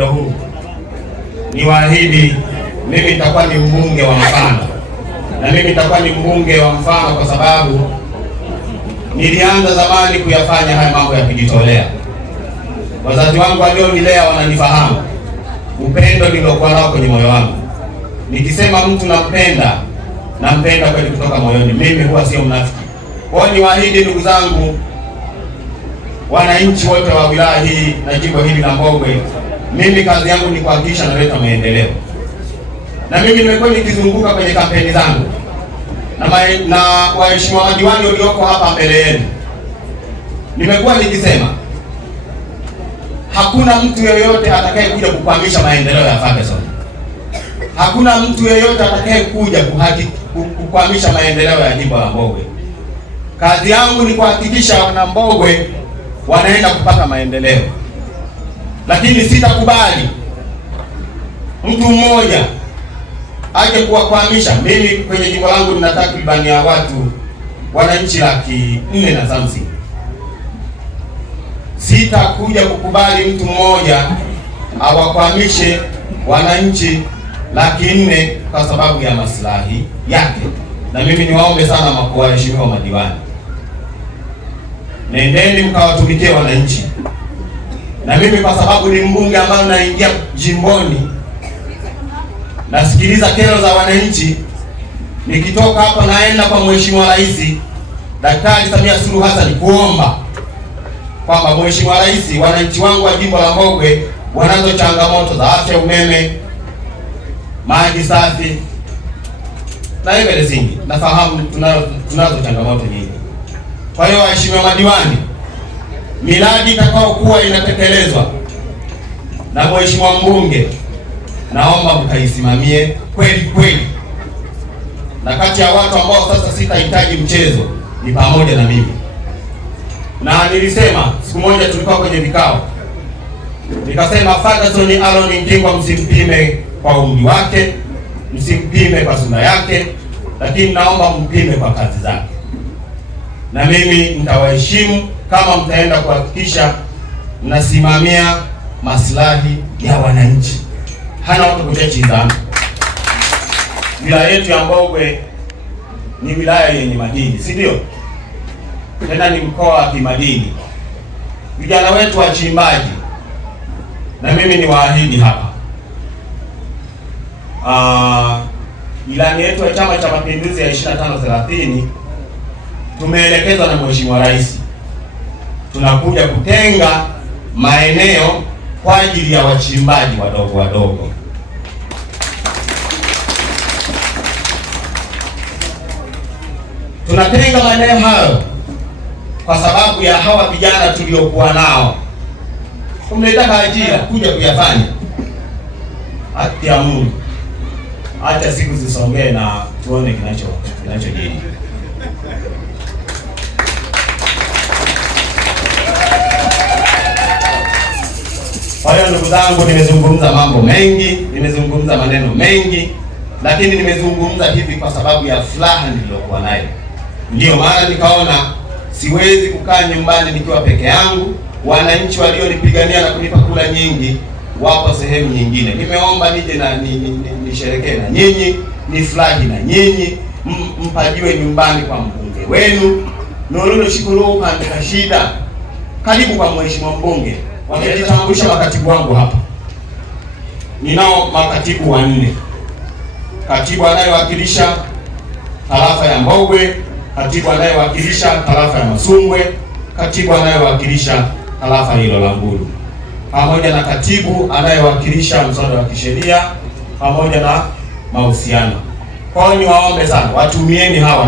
Huu niwaahidi, mimi nitakuwa ni mbunge wa mfano, na mimi nitakuwa ni mbunge wa mfano kwa sababu nilianza zamani kuyafanya haya mambo ya kujitolea. Wazazi wangu walionilea wananifahamu upendo niliokuwa nao kwenye moyo wangu. Nikisema mtu nampenda kweli kutoka moyoni. Mimi huwa sio mnafiki. Kwa hiyo niwaahidi ndugu zangu, wananchi wote wa wilaya hii na jimbo hili la Mbogwe, mimi kazi yangu ni kuhakikisha naleta maendeleo. Na mimi nimekuwa nikizunguka kwenye kampeni zangu na waheshimiwa madiwani walioko hapa mbele yenu, nimekuwa nikisema hakuna mtu yeyote atakayekuja kukwamisha maendeleo ya Ferguson. Hakuna mtu yeyote atakayekuja kukwamisha maendeleo ya jimbo la Mbogwe. Kazi yangu ni kuhakikisha wana Mbogwe wanaenda kupata maendeleo. Lakini sitakubali mtu mmoja aje kuwakwamisha. Mimi kwenye jimbo langu nina takribani ya wananchi 400,000 na something. Sitakuja kukubali mtu mmoja awakwamishe wananchi 400,000 kwa sababu ya maslahi yake. Na mimi niwaombe sana waheshimiwa madiwani, nendeni mkawatumikie wananchi. Na mimi kwa sababu ni mbunge ambaye naingia jimboni, nasikiliza kero za wananchi. Nikitoka hapa naenda kwa Mheshimiwa Rais Daktari Samia Suluhu Hassan kuomba kwamba Mheshimiwa Rais, wananchi wangu wa jimbo la Mbogwe wanazo changamoto za afya, umeme, maji safi na hivyo zingi. Nafahamu tunazo changamoto nyingi. Kwa hiyo waheshimiwa madiwani, miradi itakayokuwa inatekelezwa na Mheshimiwa mbunge, naomba mkaisimamie kweli kweli. Na kati ya watu ambao sasa sitahitaji mchezo ni pamoja na mimi. Na nilisema siku moja tulikuwa kwenye vikao, nikasema Ferguson Aaron Mtingwa msimpime kwa umri wake, msimpime kwa sura yake, lakini naomba mpime kwa kazi zake. Na mimi nitawaheshimu kama mtaenda kuhakikisha mnasimamia maslahi ya wananchi. Hana watu kuchechizana. Wilaya yetu ya Mbogwe ni wilaya yenye madini, si ndio? Tena ni mkoa wa kimadini. Vijana wetu wachimbaji, na mimi ni waahidi hapa, ilani yetu ya Chama cha Mapinduzi ya 25-30 tumeelekezwa na Mheshimiwa Rais, tunakuja kutenga maeneo kwa ajili ya wachimbaji wadogo wadogo. Tunatenga maeneo hayo kwa sababu ya hawa vijana tuliokuwa nao. Kumletaka ajira kuja kuyafanya. Haki ya Mungu, acha siku zisongee na tuone kinachojiri. Kwa hiyo ndugu zangu, nimezungumza mambo mengi, nimezungumza maneno mengi, lakini nimezungumza hivi kwa sababu ya furaha niliyokuwa nayo. Ndio maana nikaona siwezi kukaa nyumbani nikiwa peke yangu. Wananchi walionipigania na kunipa kura nyingi wapo sehemu nyingine. Nimeomba nije na nisherekee na nyinyi, nifurahi na nyinyi, mpajiwe nyumbani kwa mbunge wenu. Nololo shukuru kaandika shida. Karibu kwa Mheshimiwa mbunge. Wamejitambulisha makatibu wangu hapa. Ninao makatibu 4. Katibu anayewakilisha tarafa ya Mbogwe, katibu anayewakilisha tarafa ya Masumbwe, katibu anayewakilisha tarafa hilo la Mbulu, pamoja na katibu anayewakilisha mswada wa kisheria pamoja na mahusiano. Kwa hiyo niwaombe sana watumieni hawa.